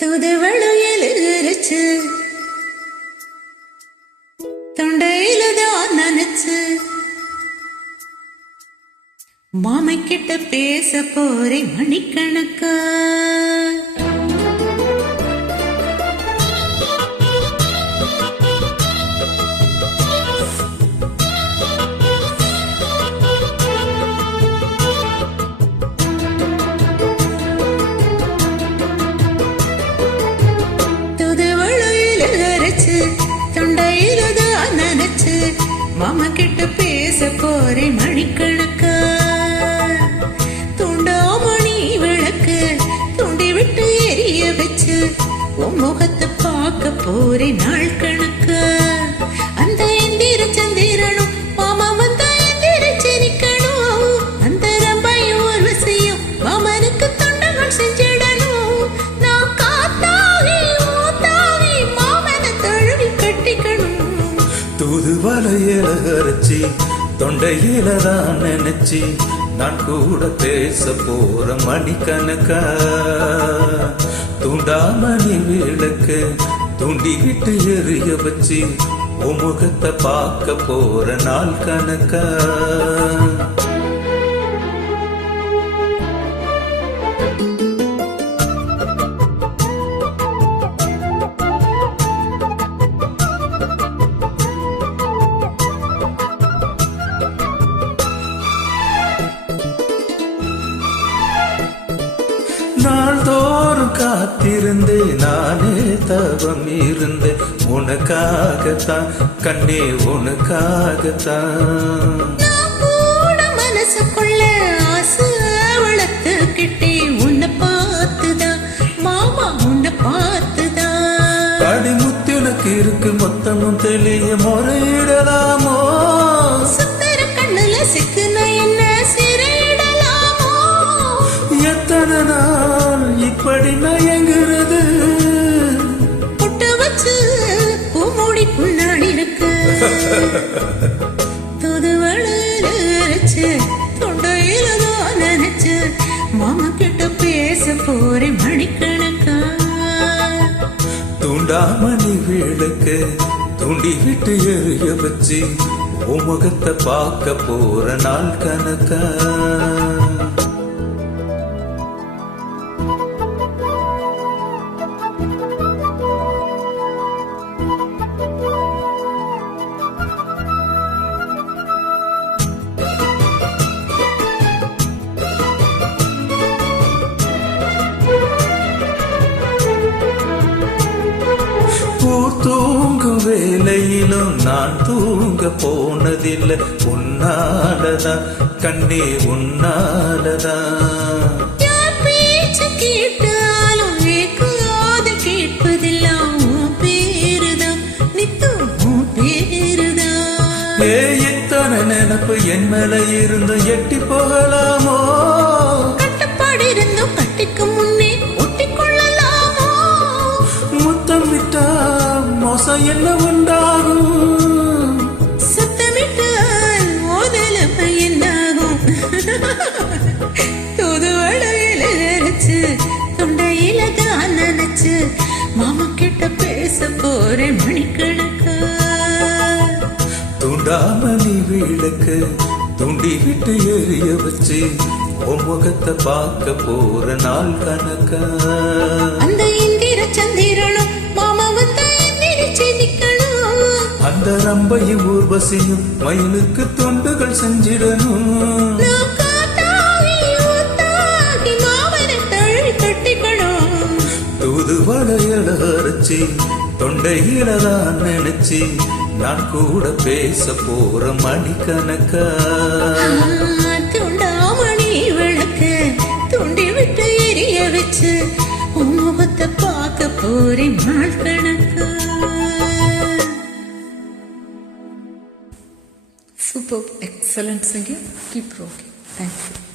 தூதுவளையல் அரைச்சு தொண்டையில தான் நினைச்சு மாமை கிட்ட பேச போறேன் மணிக்கணக்கா. தொண்டையில தான் நினைச்சு மாமா கிட்ட பேச போறேன் மணிக்கணக்கா. துண்டாமணி விளக்கு துண்டி விட்டு எரிய வச்சு உன் முகத்தை பார்க்க போறேன் நாள் கணக்கா. அந்த இந்திர சந்திரனும் மாமா வந்த இந்திர சிரிக்கணும். அந்த ரம்பையும் ஒரு விஷயம் மாமனுக்கு தொண்டர்கள் செஞ்சிடணும். நான் காத்தாவி ஊத்தாவி மாமனை தழுவி கட்டிக்கணும். தூதுவளையல அரைச்சி தொண்டையில தான் நினைச்சி நான் கூட பேச போற மணிக்கணக்கா. தூண்டாமணி விளக்கு தூண்டி விட்டு எரிய வச்சு உன் முகத்தை பார்க்க போற நாள் கணக்கா. நாள்தோறும் காத்திருந்தே நானே தவம் இருந்தேன் உனக்காகத்தான் கண்ணே உனக்காகத்தான். மனசுக்குள்ள ஆசை வளர்த்துக்கிட்டே உன்னை பார்த்துதான் மாமா உன்னை பார்த்துதான். அடிமுத்து உனக்கு இருக்கு மொத்தமும் தெளிய முறையிடலாமோ. சுத்தர கண்ணுல சிக்குன என்ன சிறையிடலாமோ. எத்தனை நாள் இப்படி நயங்குறது. புட்டு வச்சு பூமூடி முன்னாடி இருக்கு. தூதுவளையல் அரைச்சு தொண்டையில தான் நினைச்சு மாமா கிட்ட பேச போறேன் மணிக்கணக்கா. தூண்டாமணி விளக்கு தூண்டி விட்டு எரிய வச்சு உன் முகத்தை பார்க்க போற நாள் கணக்கா. தூங்கும் வேலையிலும் நான் தூங்க போனதில்லை உன்னாலதான் கண்ணே உன்னாலதான். பேச்சு கேட்டாலும் காது கேட்பதெல்லாம் உன் பேருதான் நித்தம் உன் பேருதான். இத்தனை நினப்பு என் மேல இருந்தும் எட்டி போகலாமோ. கட்டுப்பாடு இருந்தும் கட்டிக்கு முன்னே ஒட்டிக்கொள்ளலாமோ. முத்தம் விட்டா மோசம் என்ன உண்டாகும். சத்தமிட்டால் மோதலம் என்னாகும். தூதுவளையல் அரைச்சு தொண்டையில தான் நினைச்சு மாமா கிட்ட பேச போறேன் மணிக்கணக்கா. தூண்டாமணி விளக்கு தூண்டி விட்டு எரிய வச்சு உன் முகத்தை பார்க்க போற நாள் கணக்கா. அந்த இந்திர சந்திரனும் மாமா வந்த இந்திர சிரிக்கணும். அந்த ரம்பையும் ஊர்வசியும் மயிலுக்கு தொண்டுகள் செஞ்சிடணும். நான் காத்தாவி ஊத்தாவி மாமனை தழுவி கட்டிக்கணும். தூதுவளையல் அரைச்சி தொண்டையில தான் நினைச்சி நான் கூட பேச போற மணிக்கணக்கா. துண்டாமணி விளக்கு துண்டி விட்டு எரிய வச்சு உன் முகத்தை பார்க்க போறேன் நாள் கணக்கா. Superb, excellent singing. Keep rocking. Thank you.